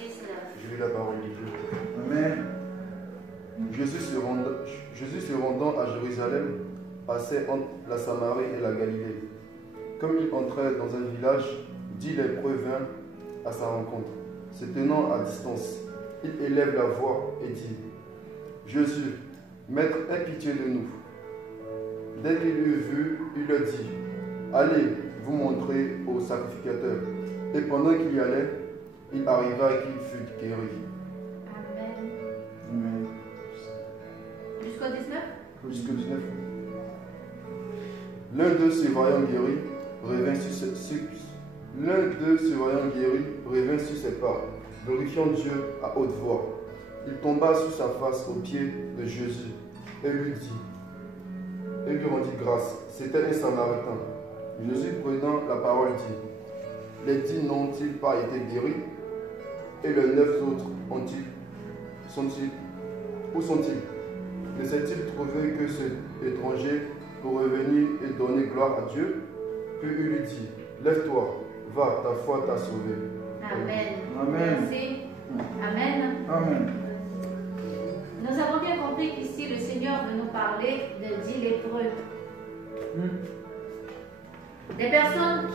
6, 9. Je lis la parole de Dieu. Amen. Jésus se rendant à Jérusalem passait entre la Samarie et la Galilée. Comme il entrait dans un village, 10 lépreux vinrent à sa rencontre. Se tenant à distance, il élève la voix et dit: Jésus, Maître, aie pitié de nous. Dès qu'il l'eut vu, il leur dit: Allez vous montrer au sacrificateur. Et pendant qu'il y allait, il arriva qu'il fut guéri. Amen. Amen. Jusqu'au 19? Jusqu'au 19. L'un d'eux se voyant guéri, revint sur ses pas, glorifiant Dieu à haute voix. Il tomba sur sa face aux pieds de Jésus et lui rendit grâce. C'était un Samaritain. Jésus, prenant la parole, dit: Les 10 n'ont-ils pas été guéris? Et les 9 autres où sont-ils? Ne s'est-il trouvé que cet étranger pour revenir et donner gloire à Dieu? Puis il lui dit: Lève-toi, va, ta foi t'a sauvé. Amen. Amen. Merci. Amen. Amen. Nous avons bien compris qu'ici le Seigneur veut nous parler de 10 lépreux. Des personnes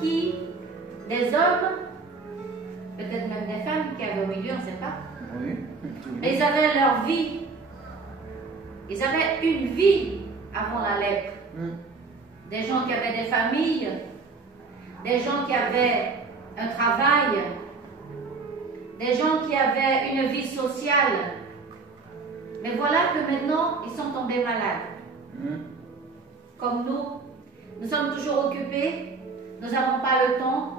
des hommes, peut-être même des femmes qui avaient au milieu, on ne sait pas. Oui. Mais ils avaient leur vie. Ils avaient une vie avant la lèpre. Des gens qui avaient des familles, des gens qui avaient un travail, des gens qui avaient une vie sociale. Mais voilà que maintenant, ils sont tombés malades. Comme nous sommes toujours occupés, nous n'avons pas le temps.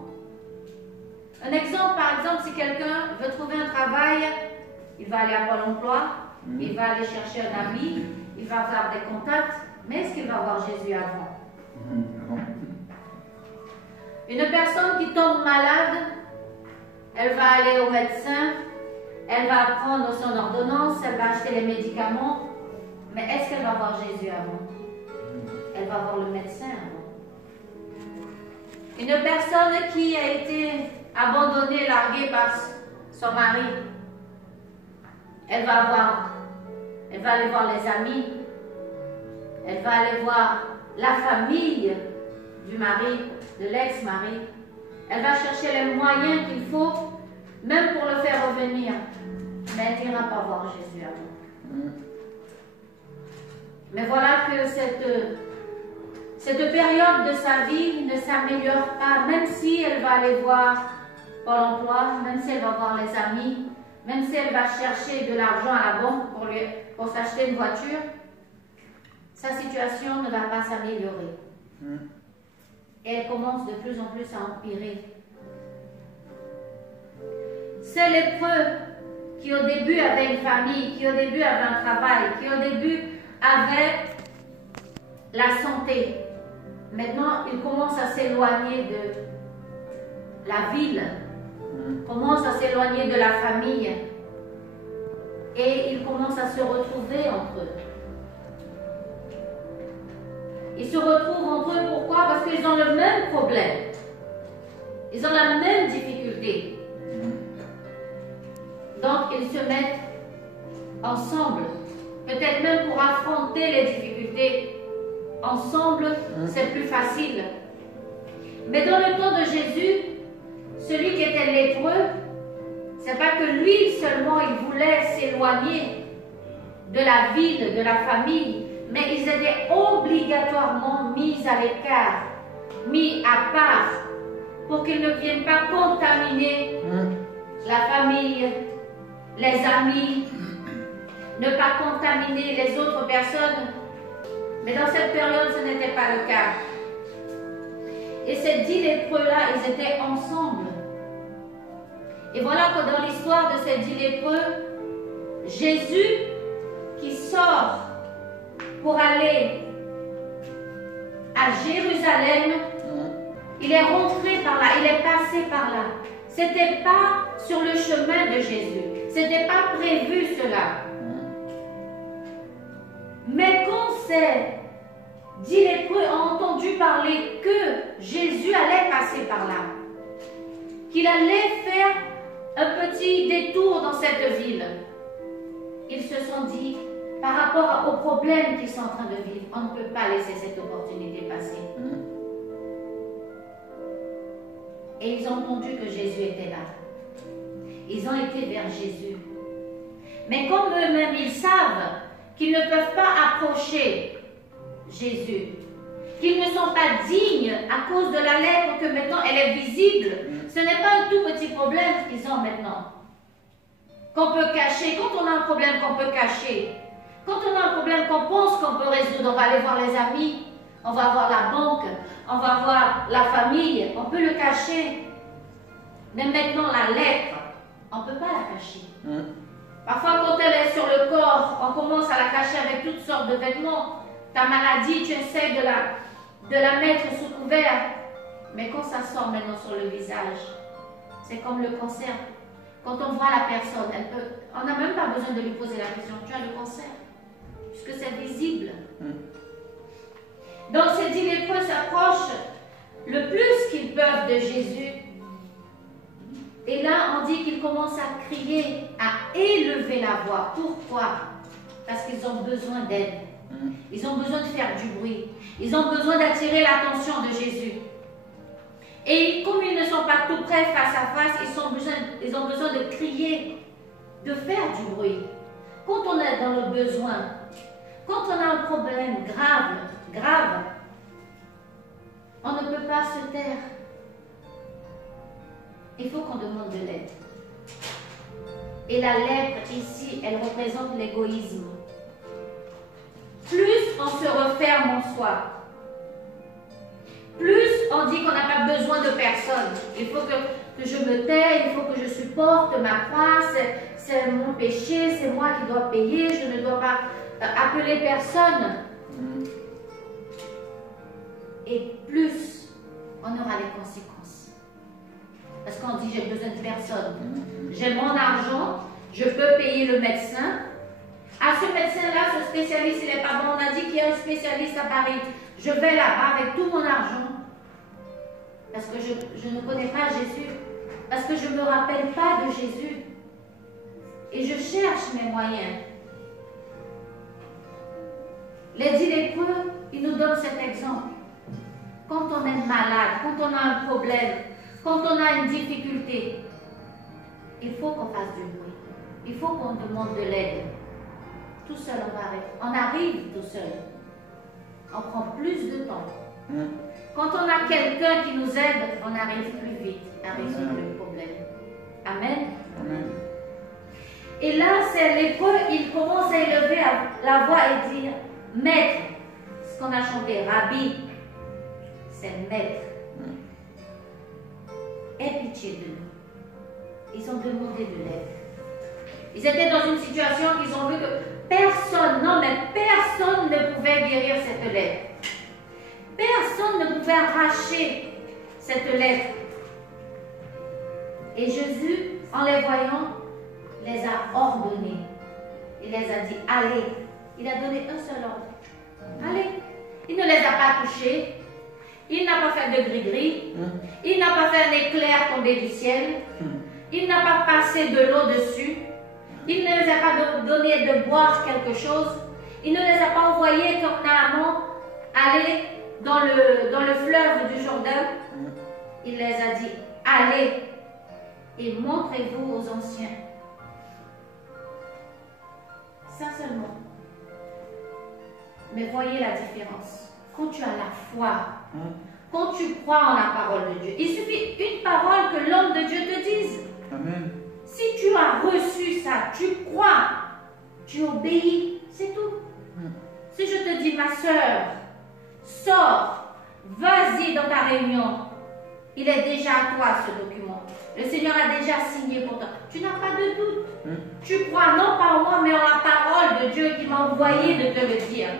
Un exemple, par exemple, si quelqu'un veut trouver un travail, il va aller à Pôle emploi, il va aller chercher un ami, il va avoir des contacts, mais est-ce qu'il va voir Jésus avant? Une personne qui tombe malade, elle va aller au médecin, elle va prendre son ordonnance, elle va acheter les médicaments, mais est-ce qu'elle va voir Jésus avant? Elle va voir le médecin avant. Une personne qui a été abandonnée, larguée par son mari, elle va aller voir les amis, elle va aller voir la famille du mari, de l'ex-mari. Elle va chercher les moyens qu'il faut, même pour le faire revenir. Mais elle n'ira pas voir Jésus avant. Mais voilà que cette période de sa vie ne s'améliore pas, même si elle va aller voir Pôle emploi, même si elle va voir les amis, même si elle va chercher de l'argent à la banque pour s'acheter une voiture, sa situation ne va pas s'améliorer. Et elle commence de plus en plus à empirer. Ces lépreux qui au début avaient une famille, qui au début avaient un travail, qui au début avaient la santé, maintenant ils commencent à s'éloigner de la ville, commencent à s'éloigner de la famille et ils commencent à se retrouver entre eux. Ils se retrouvent entre eux, pourquoi? Parce qu'ils ont le même problème. Ils ont la même difficulté. Donc, ils se mettent ensemble. Peut-être même pour affronter les difficultés. Ensemble, c'est plus facile. Mais dans le temps de Jésus, celui qui était lépreux, c'est pas que lui seulement, il voulait s'éloigner de la ville, de la famille, mais ils étaient obligatoirement mis à l'écart, mis à part, pour qu'ils ne viennent pas contaminer la famille, les amis, ne pas contaminer les autres personnes. Mais dans cette période, ce n'était pas le cas. Et ces 10 lépreux-là, ils étaient ensemble. Et voilà que dans l'histoire de ces 10 lépreux, Jésus qui sort pour aller à Jérusalem, il est rentré par là, il est passé par là. Ce n'était pas sur le chemin de Jésus. Ce n'était pas prévu cela. Mais quand ces 10 lépreux ont entendu parler que Jésus allait passer par là, qu'il allait faire un petit détour dans cette ville, ils se sont dit, par rapport aux problèmes qu'ils sont en train de vivre, on ne peut pas laisser cette opportunité passer. Et ils ont entendu que Jésus était là. Ils ont été vers Jésus. Mais comme eux-mêmes, ils savent qu'ils ne peuvent pas approcher Jésus, qu'ils ne sont pas dignes à cause de la lèpre que maintenant elle est visible. Ce n'est pas un tout petit problème qu'ils ont maintenant, qu'on peut cacher. Quand on a un problème qu'on peut cacher, quand on a un problème qu'on pense qu'on peut résoudre, on va aller voir les amis, on va voir la banque, on va voir la famille, on peut le cacher. Mais maintenant, la lèpre, on ne peut pas la cacher. Parfois, quand elle est sur le corps, on commence à la cacher avec toutes sortes de vêtements. Ta maladie, tu essaies de la mettre sous couvert. Mais quand ça sort maintenant sur le visage, c'est comme le cancer. Quand on voit la personne, on n'a même pas besoin de lui poser la question, tu as le cancer, puisque c'est visible. Donc ces 10 lépreux s'approchent le plus qu'ils peuvent de Jésus. Et là, on dit qu'ils commencent à crier, à élever la voix. Pourquoi? Parce qu'ils ont besoin d'aide. Ils ont besoin de faire du bruit. Ils ont besoin d'attirer l'attention de Jésus. Et comme ils ne sont pas tout près face à face, ils ont besoin de crier, de faire du bruit. Quand on est dans le besoin, quand on a un problème grave, on ne peut pas se taire. Il faut qu'on demande de l'aide. Et la lèpre ici, elle représente l'égoïsme. Plus on se referme en soi, plus on dit qu'on n'a pas besoin de personne. Il faut que je me tais, il faut que je supporte ma croix, c'est mon péché, c'est moi qui dois payer, je ne dois pas appeler personne. Et plus on aura les conséquences. Parce qu'on dit j'ai besoin de personne. J'ai mon argent, je peux payer le médecin. Ah, ce médecin-là, ce spécialiste, il n'est pas bon. On a dit qu'il y a un spécialiste à Paris. Je vais là-bas avec tout mon argent. Parce que je ne connais pas Jésus. Parce que je ne me rappelle pas de Jésus. Et je cherche mes moyens. Les 10 lépreux, ils nous donnent cet exemple. Quand on est malade, quand on a un problème, quand on a une difficulté, il faut qu'on fasse du bruit. Il faut qu'on demande de l'aide. Tout seul, on arrive tout seul. On prend plus de temps. Quand on a quelqu'un qui nous aide, on arrive plus vite à résoudre le problème. Amen. Amen. Et là, ces lépreux, ils commencent à élever la voix et dire Maître. Ce qu'on a chanté, Rabbi, c'est Maître. Aie pitié de nous. Ils ont demandé de l'aide. Ils étaient dans une situation qu'ils ont vu que personne ne pouvait guérir cette lèpre. Personne ne pouvait arracher cette lèpre. Et Jésus, en les voyant, les a ordonnés. Il les a dit, allez. Il a donné un seul ordre. Allez. Il ne les a pas touchés. Il n'a pas fait de gris-gris. Il n'a pas fait un éclair tomber du ciel. Il n'a pas passé de l'eau dessus. Il ne les a pas donné de boire quelque chose. Il ne les a pas envoyés comme Naaman aller dans le fleuve du Jourdain. Il les a dit, allez et montrez-vous aux anciens. Ça seulement. Mais voyez la différence. Quand tu as la foi, quand tu crois en la parole de Dieu, il suffit une parole que l'homme de Dieu te dise. Amen. Si tu as reçu ça, tu crois, tu obéis, c'est tout. Si je te dis, ma soeur, sors, vas-y dans ta réunion, il est déjà à toi ce document. Le Seigneur a déjà signé pour toi. Tu n'as pas de doute. Tu crois non par moi, mais en la parole de Dieu qui m'a envoyé de te le dire.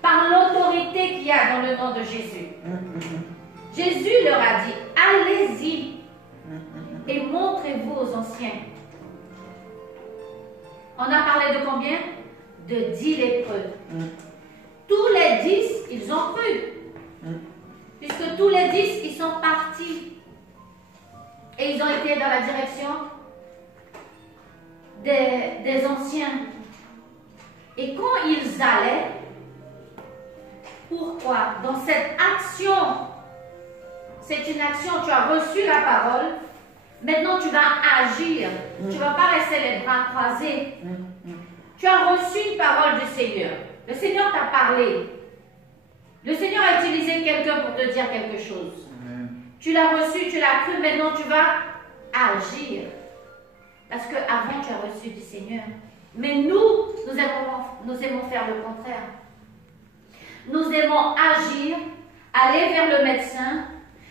Par l'autorité qu'il y a dans le nom de Jésus. Jésus leur a dit, allez-y et montrez-vous aux anciens. On a parlé de combien? De 10 lépreux. Tous les 10, ils ont cru. Puisque tous les 10, ils sont partis. Et et ils ont été dans la direction des anciens. Et quand ils allaient, pourquoi? Dans cette action, c'est une action, tu as reçu la parole, maintenant tu vas agir. Tu ne vas pas rester les bras croisés. Tu as reçu une parole du Seigneur. Le Seigneur t'a parlé. Le Seigneur a utilisé quelqu'un pour te dire quelque chose. Tu l'as reçu, tu l'as cru, maintenant tu vas agir. Parce qu'avant tu as reçu du Seigneur. Mais nous aimons faire le contraire. Nous aimons agir, aller vers le médecin.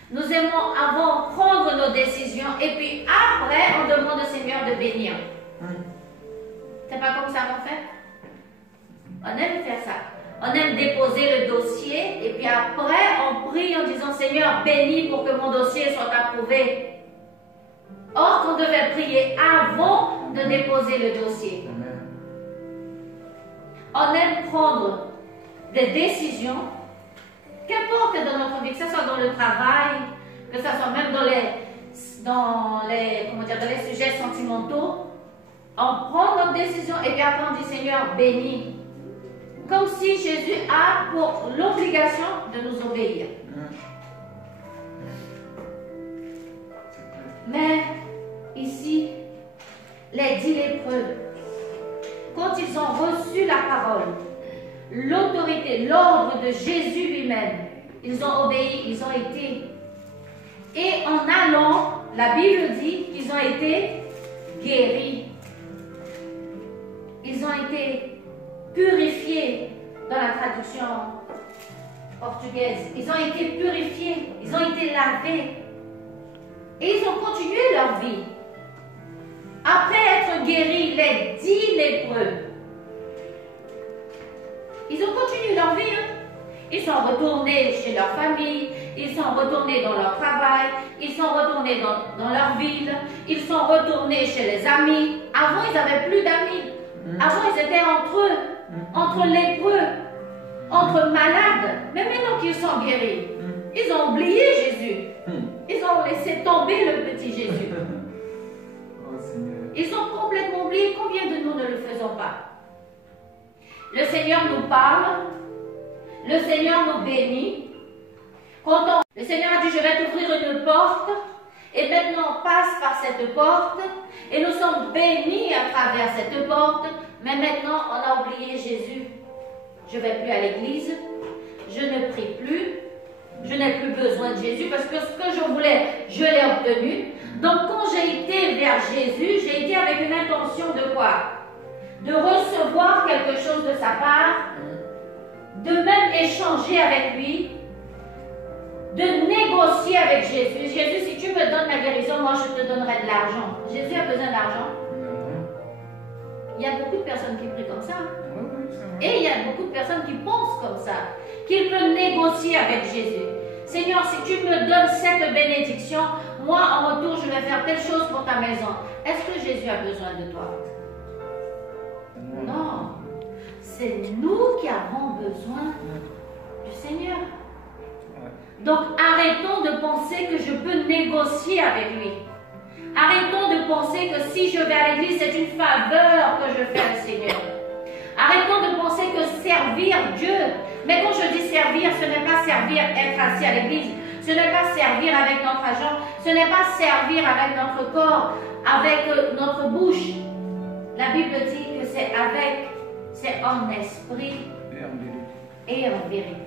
Nous aimons avant prendre nos décisions et puis après on demande au Seigneur de bénir. C'est pas comme ça qu'on fait? On aime faire ça. On aime déposer le dossier et puis après on prie en disant Seigneur bénis pour que mon dossier soit approuvé. Or qu'on devait prier avant de déposer le dossier. On aime prendre des décisions, qu'importe dans notre vie, que ce soit dans le travail, que ce soit même dans les sujets sentimentaux. On prend notre décision et puis après on dit Seigneur bénis. Comme si Jésus a pour l'obligation de nous obéir. Mais ici, les 10 lépreux, quand ils ont reçu la parole, l'autorité, l'ordre de Jésus lui-même, ils ont obéi, ils ont été. Et en allant, la Bible dit qu'ils ont été guéris. Ils ont été purifiés dans la traduction portugaise. Ils ont été purifiés, ils ont été lavés. Et ils ont continué leur vie. Après être guéris, les 10 lépreux, ils ont continué leur vie. Ils sont retournés chez leur famille, ils sont retournés dans leur travail, ils sont retournés dans leur ville, ils sont retournés chez les amis. Avant, ils n'avaient plus d'amis. Avant, ils étaient entre eux, entre lépreux, entre malades. Mais maintenant qu'ils sont guéris, ils ont oublié Jésus. Ils ont laissé tomber le petit Jésus. Ils ont complètement oublié. Combien de nous ne le faisons pas? Le Seigneur nous parle. Le Seigneur nous bénit. Le Seigneur a dit, je vais t'ouvrir une porte. Et maintenant, on passe par cette porte. Et nous sommes bénis à travers cette porte. Mais maintenant, on a oublié Jésus. Je ne vais plus à l'église. Je ne prie plus. Je n'ai plus besoin de Jésus parce que ce que je voulais, je l'ai obtenu. Donc quand j'ai été vers Jésus, j'ai été avec une intention de quoi? De recevoir quelque chose de sa part, de même échanger avec lui, de négocier avec Jésus. Jésus, si tu me donnes la guérison, moi je te donnerai de l'argent. Jésus a besoin d'argent. Il y a beaucoup de personnes qui prient comme ça. Et il y a beaucoup de personnes qui pensent comme ça, qu'ils peuvent négocier avec Jésus. Seigneur, si tu me donnes cette bénédiction, moi en retour je vais faire telle chose pour ta maison. Est-ce que Jésus a besoin de toi? Non. C'est nous qui avons besoin du Seigneur. Donc arrêtons de penser que je peux négocier avec lui. Arrêtons de penser que si je vais à l'église, c'est une faveur que je fais au Seigneur. Arrêtons de penser que servir Dieu, mais quand je dis servir, ce n'est pas servir être assis à l'église, ce n'est pas servir avec notre argent, ce n'est pas servir avec notre corps, avec notre bouche. La Bible dit que c'est en esprit et en vérité.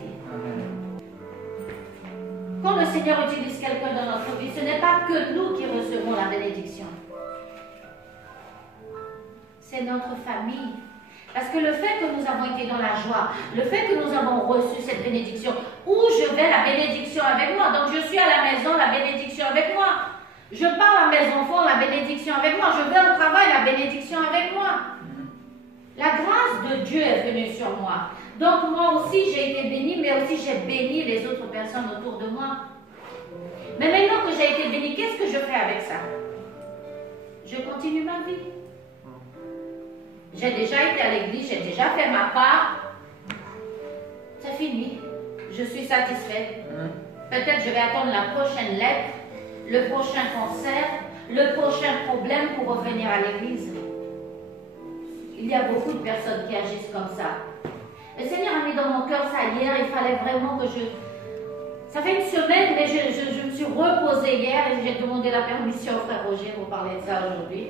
Quand le Seigneur utilise quelqu'un dans notre vie, ce n'est pas que nous qui recevons la bénédiction. C'est notre famille. Parce que le fait que nous avons été dans la joie, le fait que nous avons reçu cette bénédiction, où je vais, la bénédiction avec moi. Donc je suis à la maison, la bénédiction avec moi. Je pars à mes enfants, la bénédiction avec moi. Je vais au travail, la bénédiction avec moi. La grâce de Dieu est venue sur moi. Donc moi aussi j'ai été bénie, mais aussi j'ai béni les autres personnes autour de moi. Mais maintenant que j'ai été bénie, qu'est-ce que je fais avec ça? Je continue ma vie. J'ai déjà été à l'église, j'ai déjà fait ma part. C'est fini. Je suis satisfaite. Peut-être je vais attendre la prochaine lettre, le prochain concert, problème pour revenir à l'église. Il y a beaucoup de personnes qui agissent comme ça. Le Seigneur a mis dans mon cœur ça hier, il fallait vraiment que je... Ça fait une semaine, mais je me suis reposée hier et j'ai demandé la permission au frère Roger pour parler de ça aujourd'hui.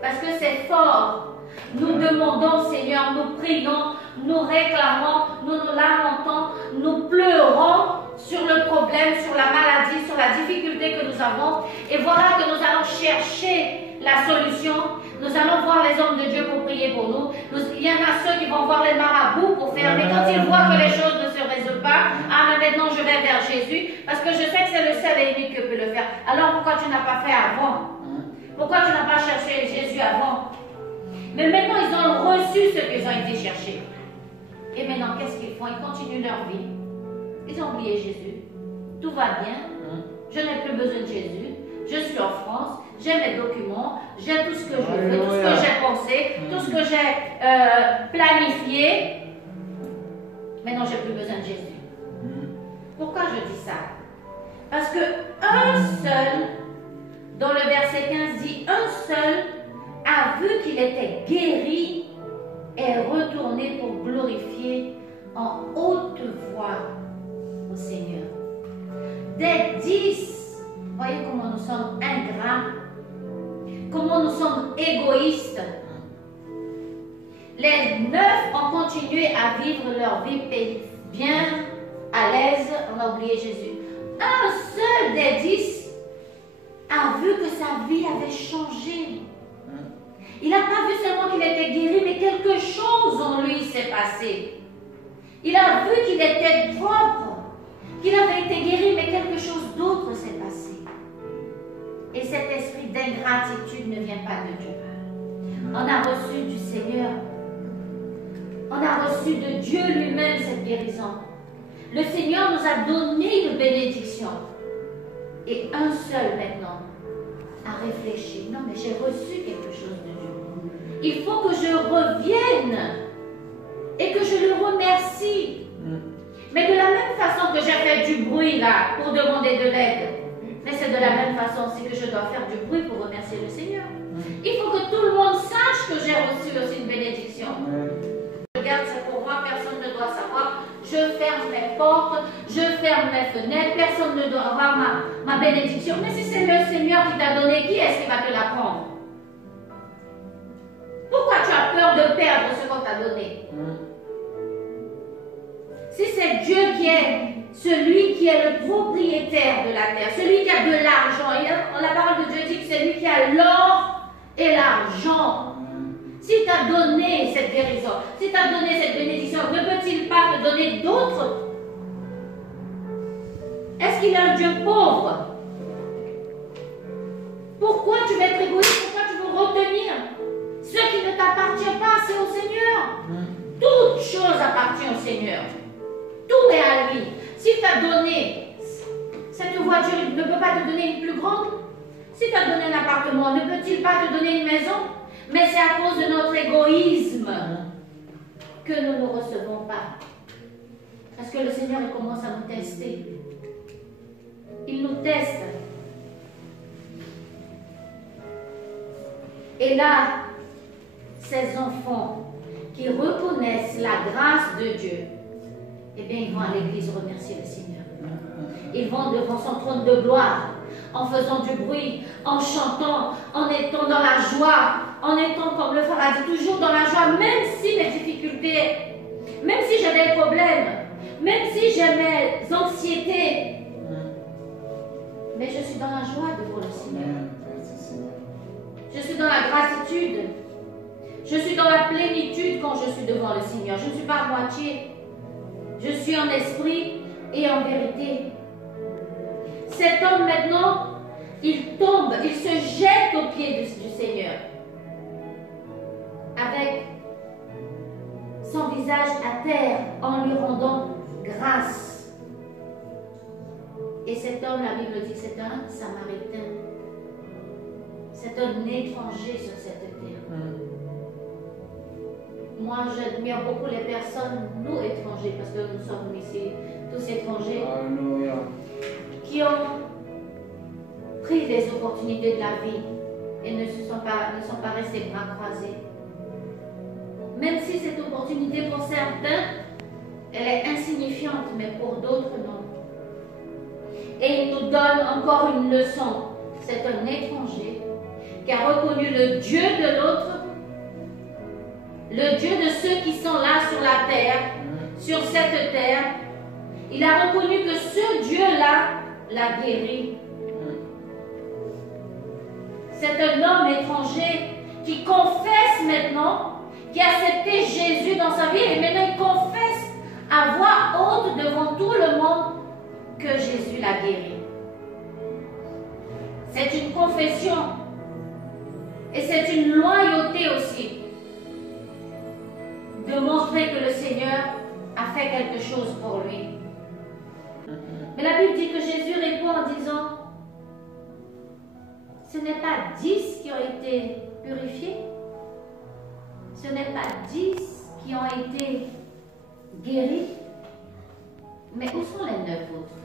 Parce que c'est fort. Nous demandons, Seigneur, nous prions, nous réclamons, nous nous lamentons, nous pleurons sur le problème, sur la maladie, sur la difficulté que nous avons. Et voilà que nous allons chercher la solution. Nous allons voir les hommes de Dieu pour prier pour nous. Il y en a ceux qui vont voir les marabouts pour faire, mais quand ils voient que les choses ne se résolvent pas, ah mais maintenant je vais vers Jésus, parce que je sais que c'est le seul et unique qui peut le faire. Alors pourquoi tu n'as pas fait avant? Pourquoi tu n'as pas cherché Jésus avant? Mais maintenant ils ont reçu ce qu'ils ont été chercher. Et maintenant qu'est-ce qu'ils font? Ils continuent leur vie. Ils ont oublié Jésus. Tout va bien. Je n'ai plus besoin de Jésus. Je suis en France. J'ai mes documents. J'ai tout ce que je veux, tout ce que j'ai pensé, tout ce que j'ai planifié. Maintenant, j'ai plus besoin de Jésus. Pourquoi je dis ça? Parce que un seul, dans le verset 15 dit, un seul a vu qu'il était guéri et est retourné pour glorifier en haute voix au Seigneur. Des 10, voyez comment nous sommes ingrats, comment nous sommes égoïstes. Les 9 ont continué à vivre leur vie bien, à l'aise, on a oublié Jésus. Un seul des 10 a vu que sa vie avait changé. Il n'a pas vu seulement qu'il était guéri, mais quelque chose en lui s'est passé. Il a vu qu'il était propre, qu'il avait été guéri, mais quelque chose d'autre s'est passé. Et cet esprit d'ingratitude ne vient pas de Dieu. On a reçu du Seigneur. On a reçu de Dieu lui-même cette guérison. Le Seigneur nous a donné une bénédiction. Et un seul maintenant a réfléchi. Non, mais j'ai reçu quelque chose de Dieu. Il faut que je revienne et que je le remercie. Mais de la même façon que j'ai fait du bruit là pour demander de l'aide, mais c'est de la même façon aussi que je dois faire du bruit pour remercier le Seigneur. Il faut que tout le monde sache que j'ai reçu aussi une bénédiction. Je garde ça pour moi, personne ne doit savoir. Je ferme mes portes, je ferme mes fenêtres, personne ne doit avoir ma bénédiction. Mais si c'est le Seigneur qui t'a donné, qui est-ce qui va te la prendre? Pourquoi tu as peur de perdre ce qu'on t'a donné? Si c'est Dieu qui est celui qui est le propriétaire de la terre, celui qui a de l'argent, la parole de Dieu dit que c'est lui qui a l'or et l'argent. S'il t'a donné cette guérison, s'il t'a donné cette bénédiction, ne peut-il pas te donner d'autres? Est-ce qu'il est un Dieu pauvre? Pourquoi tu veux être égoïste? Pourquoi tu veux retenir ce qui ne t'appartient pas? C'est au Seigneur. Toute chose appartient au Seigneur. Tout est à lui. S'il t'a donné cette voiture, il ne peut pas te donner une plus grande. S'il t'a donné un appartement, ne peut-il pas te donner une maison? Mais c'est à cause de notre égoïsme que nous ne recevons pas. Parce que le Seigneur commence à nous tester. Il nous teste. Et là, ces enfants qui reconnaissent la grâce de Dieu, eh bien, ils vont à l'église remercier le Seigneur. Ils vont devant son trône de gloire, en faisant du bruit, en chantant, en étant dans la joie, en étant, comme le frère a dit, toujours dans la joie, même si mes difficultés, même si j'ai des problèmes, même si j'ai mes anxiétés, mais je suis dans la joie devant le Seigneur. Je suis dans la gratitude. Je suis dans la plénitude quand je suis devant le Seigneur. Je ne suis pas à moitié. Je suis en esprit et en vérité. Cet homme maintenant, il tombe, il se jette aux pieds du Seigneur. Avec son visage à terre en lui rendant grâce. Et cet homme, la Bible dit que c'est un Samaritain. C'est un étranger sur cette terre. Moi, j'admire beaucoup les personnes, nous étrangers, parce que nous sommes ici tous étrangers, qui ont pris saisi les opportunités de la vie et ne sont pas restés bras croisés. Même si cette opportunité pour certains, elle est insignifiante, mais pour d'autres, non. Et il nous donne encore une leçon. C'est un étranger qui a reconnu le Dieu de l'autre, le Dieu de ceux qui sont là sur la terre, sur cette terre. Il a reconnu que ce Dieu-là l'a guéri. C'est un homme étranger qui confesse maintenant, qui a accepté Jésus dans sa vie et maintenant il confesse à voix haute devant tout le monde que Jésus l'a guéri. C'est une confession et c'est une loyauté aussi de montrer que le Seigneur a fait quelque chose pour lui. Mais la Bible dit que Jésus répond en disant, ce n'est pas 10 qui ont été purifiés, ce n'est pas 10 qui ont été guéris, mais où sont les 9 autres?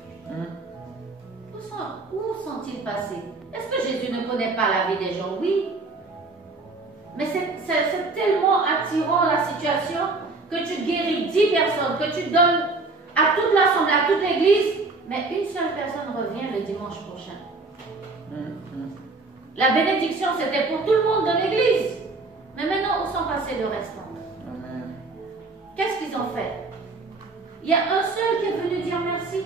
Où sont-ils passés? Est-ce que Jésus ne connaît pas la vie des gens? Oui. Mais c'est tellement attirant la situation que tu guéris 10 personnes, que tu donnes à toute l'assemblée, à toute l'église, mais une seule personne revient le dimanche prochain. La bénédiction, c'était pour tout le monde de l'église. Mais maintenant, où sont passés le restant? Qu'est-ce qu'ils ont fait? Il y a un seul qui est venu dire merci.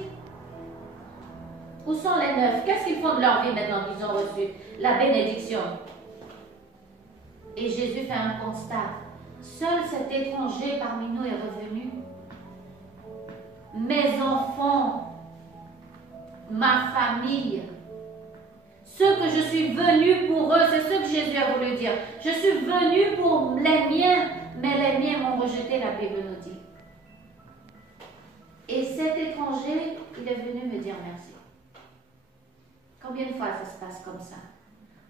Où sont les 9? Qu'est-ce qu'ils font de leur vie maintenant qu'ils ont reçu la bénédiction? Et Jésus fait un constat. Seul cet étranger parmi nous est revenu. Mes enfants, ma famille, ceux que je suis venu pour eux, c'est ce que Jésus a voulu dire. Je suis venu pour les miens, mais les miens m'ont rejeté, la Bible nous dit. Et cet étranger, il est venu me dire merci. Combien de fois ça se passe comme ça?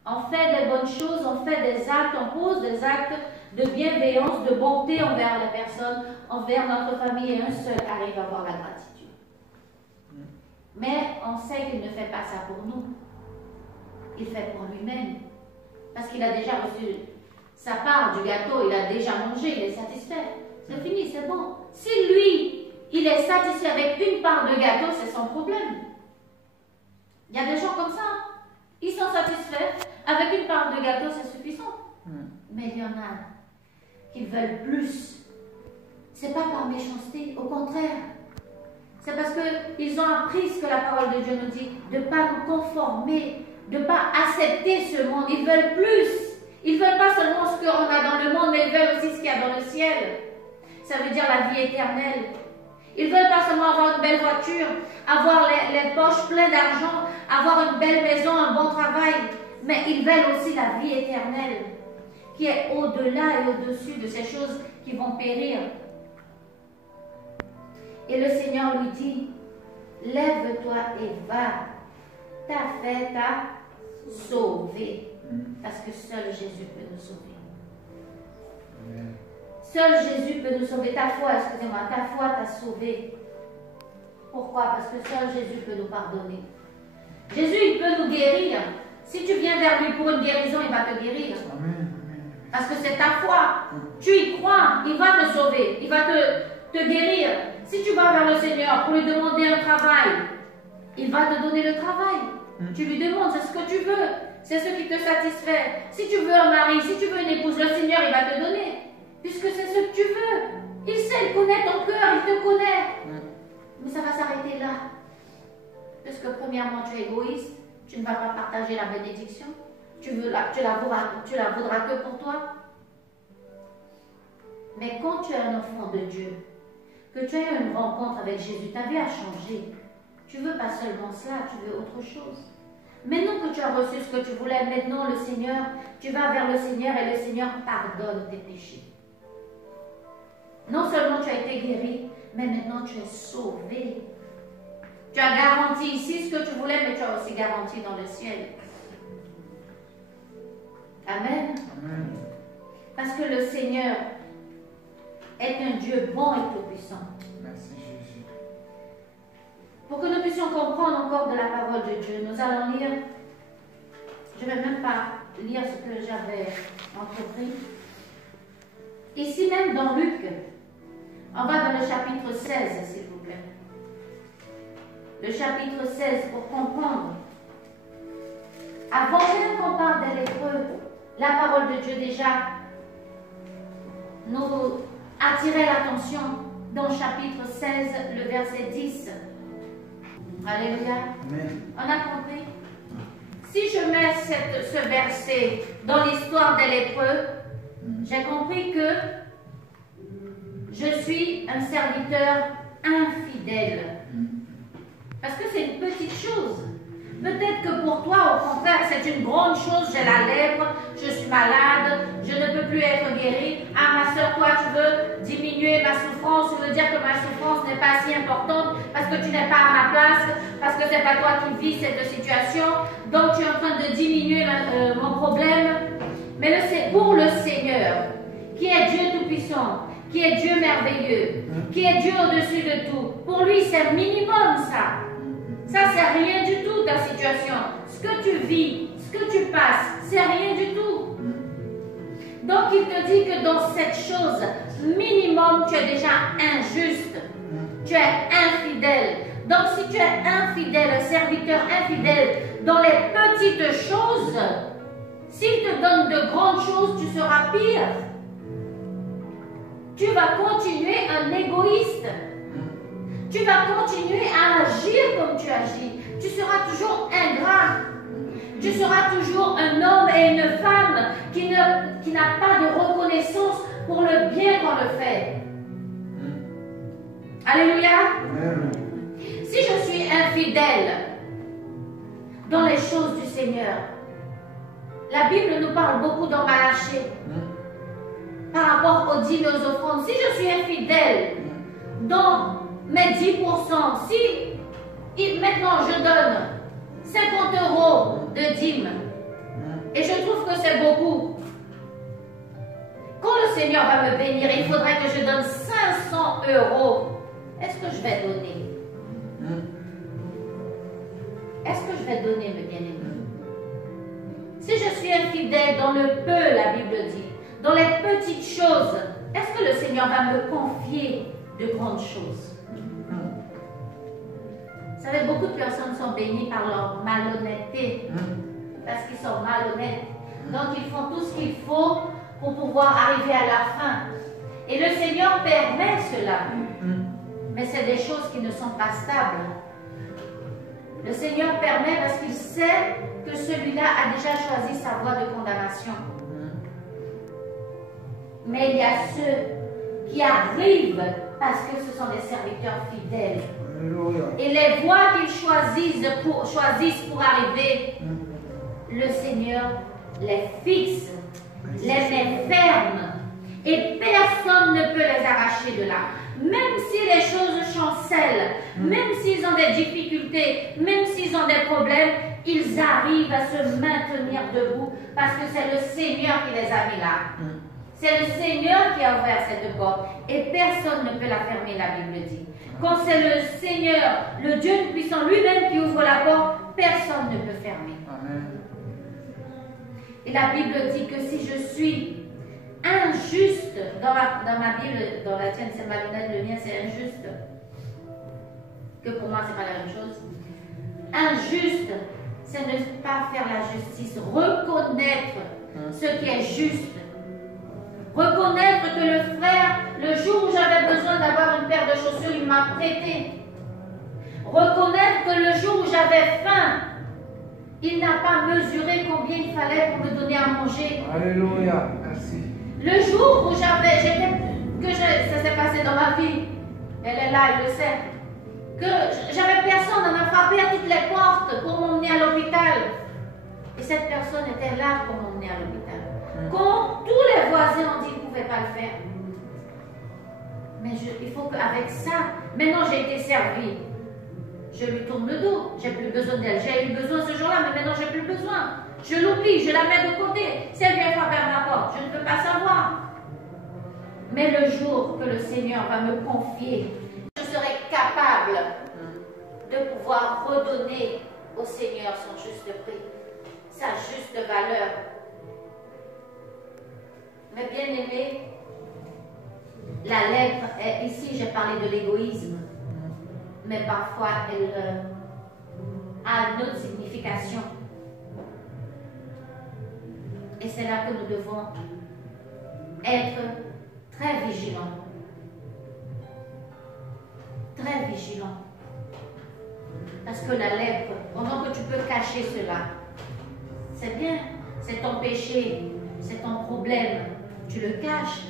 On fait des bonnes choses, on fait des actes, on pose des actes de bienveillance, de bonté envers les personnes, envers notre famille, et un seul arrive à avoir la gratitude. Mais on sait qu'il ne fait pas ça pour nous. Il fait pour lui-même. Parce qu'il a déjà reçu sa part du gâteau, il a déjà mangé, il est satisfait. C'est fini, c'est bon. Si lui, il est satisfait avec une part de gâteau, c'est son problème. Il y a des gens comme ça. Ils sont satisfaits. Avec une part de gâteau, c'est suffisant. Mais il y en a qui veulent plus. Ce n'est pas par méchanceté, au contraire. C'est parce qu'ils ont appris ce que la parole de Dieu nous dit, de ne pas nous conformer, de ne pas accepter ce monde. Ils veulent plus. Ils ne veulent pas seulement ce qu'on a dans le monde, mais ils veulent aussi ce qu'il y a dans le ciel. Ça veut dire la vie éternelle. Ils ne veulent pas seulement avoir une belle voiture, avoir les poches pleines d'argent, avoir une belle maison, un bon travail, mais ils veulent aussi la vie éternelle, qui est au-delà et au-dessus de ces choses qui vont périr. Et le Seigneur lui dit, lève-toi et va, ta fête t'a sauvé, parce que seul Jésus peut nous sauver. Amen. Seul Jésus peut nous sauver. Ta foi, excusez-moi, ta foi t'a sauvé. Pourquoi? Parce que seul Jésus peut nous pardonner. Jésus, il peut nous guérir. Si tu viens vers lui pour une guérison, il va te guérir. Amen. Parce que c'est ta foi. Tu y crois, il va te sauver. Il va te guérir. Si tu vas vers le Seigneur pour lui demander un travail, il va te donner le travail. Tu lui demandes, c'est ce que tu veux. C'est ce qui te satisfait. Si tu veux un mari, si tu veux une épouse, le Seigneur, il va te donner. Puisque c'est ce que tu veux. Il sait, il connaît ton cœur, il te connaît. Mais ça va s'arrêter là. Parce que premièrement, tu es égoïste. Tu ne vas pas partager la bénédiction. Tu la voudras que pour toi. Mais quand tu es un enfant de Dieu, que tu as eu une rencontre avec Jésus, ta vie a changé. Tu veux pas seulement cela, tu veux autre chose. Maintenant que tu as reçu ce que tu voulais, maintenant le Seigneur, tu vas vers le Seigneur et le Seigneur pardonne tes péchés. Non seulement tu as été guéri, mais maintenant tu es sauvé. Tu as garanti ici ce que tu voulais, mais tu as aussi garanti dans le ciel. Amen. Amen. Parce que le Seigneur est un Dieu bon et tout-puissant. Merci Jésus. Pour que nous puissions comprendre encore de la parole de Dieu, nous allons lire Je ne vais même pas lire ce que j'avais entrepris. Ici même dans Luc, on va dans le chapitre 16, s'il vous plaît. Le chapitre 16, pour comprendre. Avant même qu'on parle des lépreux, la parole de Dieu déjà nous attirait l'attention dans le chapitre 16, le verset 10. Alléluia. Amen. On a compris? Si je mets ce verset dans l'histoire des lépreux, j'ai compris que je suis un serviteur infidèle. Parce que c'est une petite chose. Peut-être que pour toi, au contraire, c'est une grande chose. J'ai la lèpre, je suis malade, je ne peux plus être guéri. Ah, ma soeur, toi, tu veux diminuer ma souffrance, tu veux dire que ma souffrance n'est pas si importante parce que tu n'es pas à ma place, parce que c'est pas toi qui vis cette situation. Donc, tu es en train de diminuer mon problème. Mais c'est pour le Seigneur, qui est Dieu Tout-Puissant, qui est Dieu merveilleux, qui est Dieu au-dessus de tout. Pour lui, c'est minimum ça. Ça, c'est rien du tout ta situation. Ce que tu vis, ce que tu passes, c'est rien du tout. Donc, il te dit que dans cette chose, minimum, tu es déjà injuste. Tu es infidèle. Donc, si tu es infidèle, un serviteur infidèle, dans les petites choses, s'il te donne de grandes choses, tu seras pire. Tu vas continuer un égoïste. Tu vas continuer à agir comme tu agis. Tu seras toujours ingrat. Tu seras toujours un homme et une femme qui n'a pas de reconnaissance pour le bien qu'on le fait. Alléluia. Si je suis infidèle dans les choses du Seigneur, la Bible nous parle beaucoup dans Malachie par rapport aux dîmes et aux offrandes. Si je suis infidèle dans mes 10%, si maintenant je donne 50 € de dîme, et je trouve que c'est beaucoup, quand le Seigneur va me bénir, il faudrait que je donne 500 €. Est-ce que je vais donner? Est-ce que je vais donner, mes bien-aimés? Si je suis infidèle dans le peu, la Bible dit, dans les petites choses, est-ce que le Seigneur va me confier de grandes choses? Vous savez, beaucoup de personnes sont bénies par leur malhonnêteté, parce qu'ils sont malhonnêtes. Donc, ils font tout ce qu'il faut pour pouvoir arriver à la fin. Et le Seigneur permet cela. Mais c'est des choses qui ne sont pas stables. Le Seigneur permet parce qu'il sait que celui-là a déjà choisi sa voie de condamnation. Mais il y a ceux qui arrivent parce que ce sont des serviteurs fidèles. Et les voies qu'ils choisissent pour arriver, le Seigneur les fixe, les met fermes. Et personne ne peut les arracher de là. Même si les choses chancellent, même s'ils ont des difficultés, même s'ils ont des problèmes, ils arrivent à se maintenir debout parce que c'est le Seigneur qui les a mis là. C'est le Seigneur qui a ouvert cette porte et personne ne peut la fermer, la Bible dit. Quand c'est le Seigneur, le Dieu Tout-Puissant lui-même qui ouvre la porte, personne ne peut fermer. Amen. Et la Bible dit que si je suis injuste, dans ma Bible, dans la tienne c'est ma lunette, le mien c'est injuste, que pour moi c'est pas la même chose. Injuste, c'est ne pas faire la justice, reconnaître ce qui est juste. Reconnaître que le frère, le jour où j'avais besoin d'avoir une paire de chaussures, il m'a prêté. Reconnaître que le jour où j'avais faim, il n'a pas mesuré combien il fallait pour me donner à manger. Alléluia, merci. Le jour où ça s'est passé dans ma vie, elle est là, elle le sait, que j'avais personne, on a frappé à toutes les portes pour m'emmener à l'hôpital. Et cette personne était là pour m'emmener à l'hôpital. Quand tous les voisins ont dit qu'ils ne pouvaient pas le faire. Mais il faut qu'avec ça, maintenant j'ai été servie. Je lui tourne le dos, j'ai plus besoin d'elle. J'ai eu besoin ce jour-là, mais maintenant j'ai plus besoin. Je l'oublie, je la mets de côté. Si elle vient frapper à ma porte, je ne peux pas savoir. Mais le jour que le Seigneur va me confier, je serai capable de pouvoir redonner au Seigneur son juste prix, sa juste bien-aimés, la lèpre, ici j'ai parlé de l'égoïsme, mais parfois elle a une autre signification. Et c'est là que nous devons être très vigilants. Très vigilants. Parce que la lèpre, pendant que tu peux cacher cela, c'est bien, c'est ton péché, c'est ton problème, tu le caches.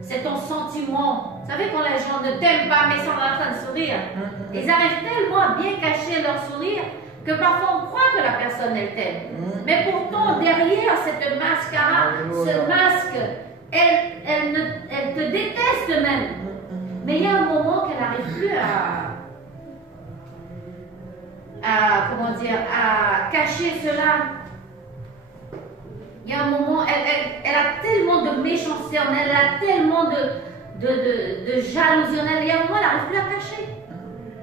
C'est ton sentiment. Vous savez quand les gens ne t'aiment pas mais sont en train de sourire, ils arrivent tellement à bien cacher leur sourire que parfois on croit que la personne elle t'aime. Mais pourtant derrière cette mascara, ce masque, elle te déteste même. Mais il y a un moment qu'elle n'arrive plus à cacher cela. Il y a un moment, elle a tellement de méchanceté en elle, elle a tellement de jalousie en elle, il y a un moment, elle n'arrive plus à cacher.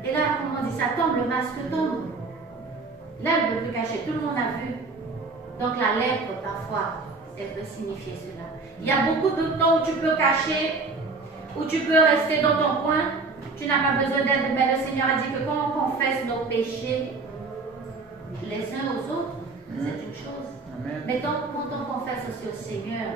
Et là, comment on dit, ça tombe, le masque tombe. Là, elle ne peut plus cacher, tout le monde a vu. Donc la lèpre, parfois, elle peut signifier cela. Il y a beaucoup de temps où tu peux cacher, où tu peux rester dans ton coin, tu n'as pas besoin d'aide, mais le Seigneur a dit que quand on confesse nos péchés les uns aux autres, c'est une chose. Amen. Mais quand on confesse aussi au Seigneur,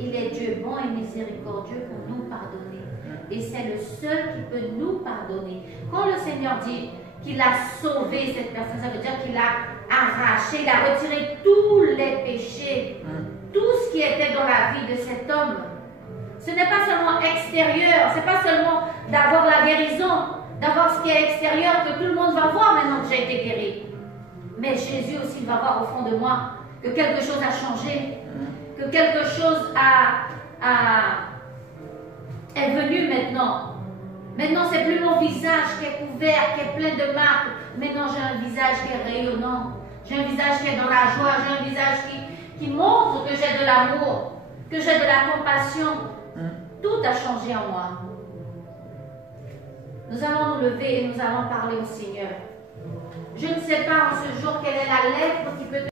il est Dieu bon et miséricordieux pour nous pardonner. Et c'est le seul qui peut nous pardonner. Quand le Seigneur dit qu'il a sauvé cette personne, ça veut dire qu'il a arraché, il a retiré tous les péchés, tout ce qui était dans la vie de cet homme. Ce n'est pas seulement extérieur, ce n'est pas seulement d'avoir la guérison, d'avoir ce qui est extérieur que tout le monde va voir maintenant que j'ai été guéri. Mais Jésus aussi va voir au fond de moi que quelque chose a changé, que quelque chose est venu maintenant. Maintenant, c'est plus mon visage qui est couvert, qui est plein de marques. Maintenant, j'ai un visage qui est rayonnant. J'ai un visage qui est dans la joie. J'ai un visage qui montre que j'ai de l'amour, que j'ai de la compassion. Tout a changé en moi. Nous allons nous lever et nous allons parler au Seigneur. Je ne sais pas en ce jour quelle est la lèpre qui peut te